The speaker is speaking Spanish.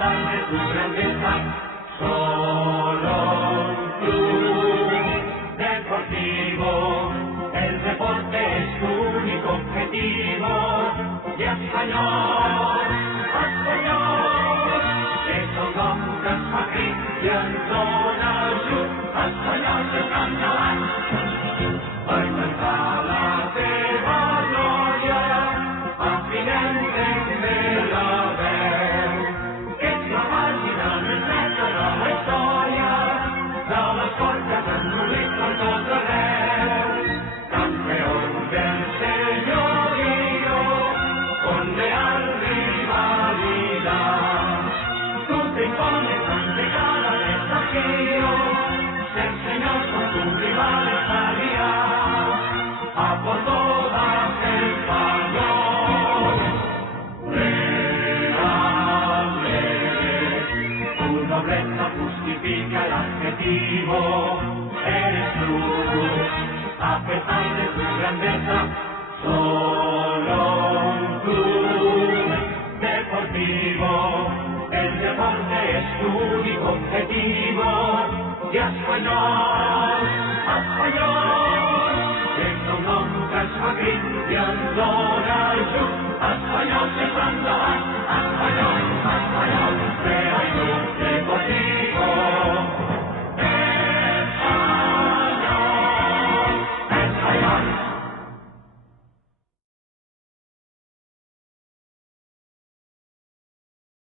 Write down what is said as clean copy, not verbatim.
pesar de tu grandeza, solo un club deportivo. El deporte es tu único objetivo. Y Espanyol, que son hombres aquí i ens dona ajut. Espanyol que està endavant per cantar la teva glòria, afinem també la veu, que és la pàgina més neta de la història, de l'esport que s'ha ennolit per tot arreu. Campeón del señorío, con leal rivalidad, tú te impones ante cada desafío, ser señor con tu rival estaría a por todas Espanyol. Reale, tu nobleza justifica el adjetivo, eres tú, a pesar de tu grandeza, solo un club deportivo. El deporte es tu único objetivo. Y Espanyol.